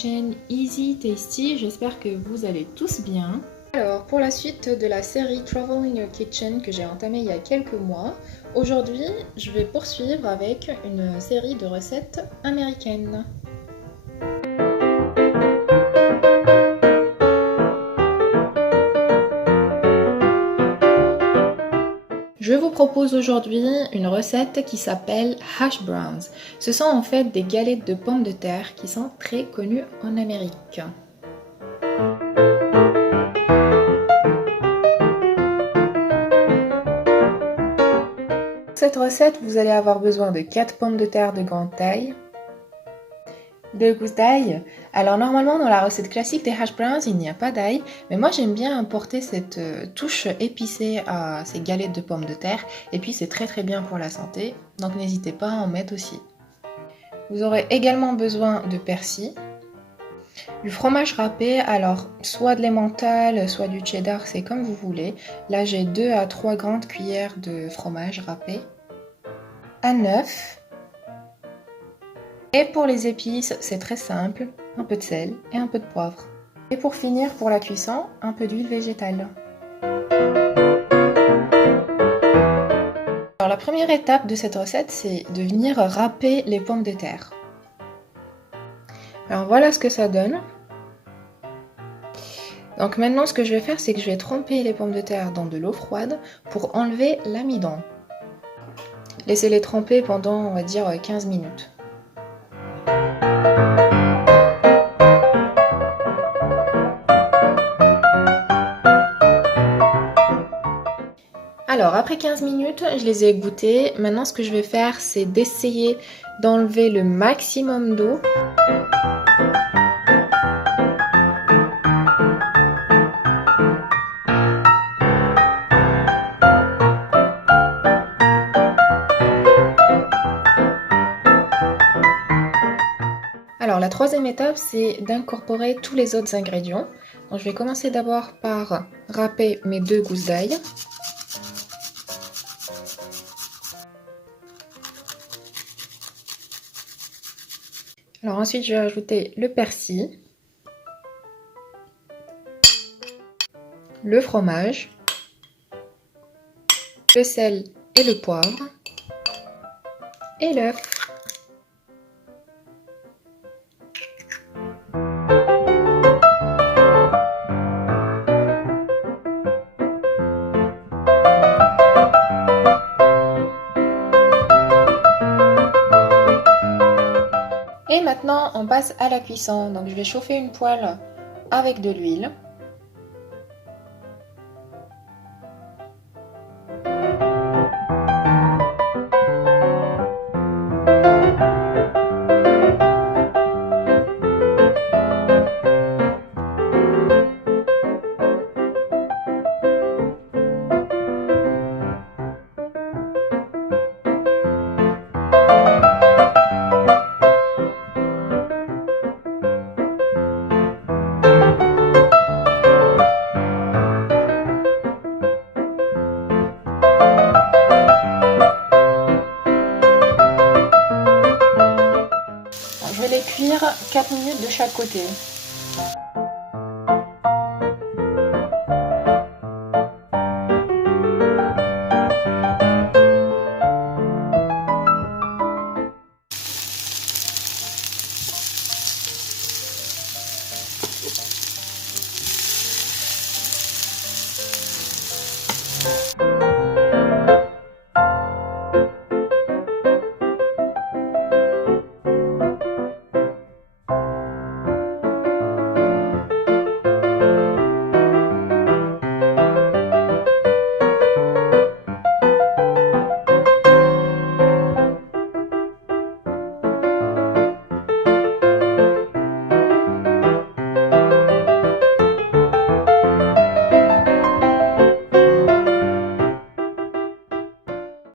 chaîne Easy Tasty, j'espère que vous allez tous bien. Alors pour la suite de la série Traveling Kitchen que j'ai entamée il y a quelques mois, aujourd'hui je vais poursuivre avec une série de recettes américaines. Je vous propose aujourd'hui une recette qui s'appelle hash browns. Ce sont en fait des galettes de pommes de terre qui sont très connues en Amérique. Pour cette recette, vous allez avoir besoin de 4 pommes de terre de grande taille, 2 gousses d'ail. Alors normalement dans la recette classique des hash browns, il n'y a pas d'ail, mais moi j'aime bien apporter cette touche épicée à ces galettes de pommes de terre, et puis c'est très bien pour la santé, donc n'hésitez pas à en mettre aussi. Vous aurez également besoin de persil, du fromage râpé, alors soit de l'emmental, soit du cheddar, c'est comme vous voulez. Là j'ai 2 à 3 grandes cuillères de fromage râpé, un œuf. Et pour les épices, c'est très simple, un peu de sel et un peu de poivre. Et pour finir, pour la cuisson, un peu d'huile végétale. Alors la première étape de cette recette, c'est de venir râper les pommes de terre. Alors voilà ce que ça donne. Donc maintenant, ce que je vais faire, c'est que je vais tremper les pommes de terre dans de l'eau froide pour enlever l'amidon. Laissez-les tremper pendant, on va dire, 15 minutes. Alors après 15 minutes, je les ai égouttées. Maintenant ce que je vais faire, c'est d'essayer d'enlever le maximum d'eau. Alors la troisième étape, c'est d'incorporer tous les autres ingrédients. Donc je vais commencer d'abord par râper mes 2 gousses d'ail. Alors ensuite, je vais ajouter le persil, le fromage, le sel et le poivre, et l'œuf. Et maintenant, on passe à la cuisson. Donc je vais chauffer une poêle avec de l'huile. Je vais les cuire 4 minutes de chaque côté.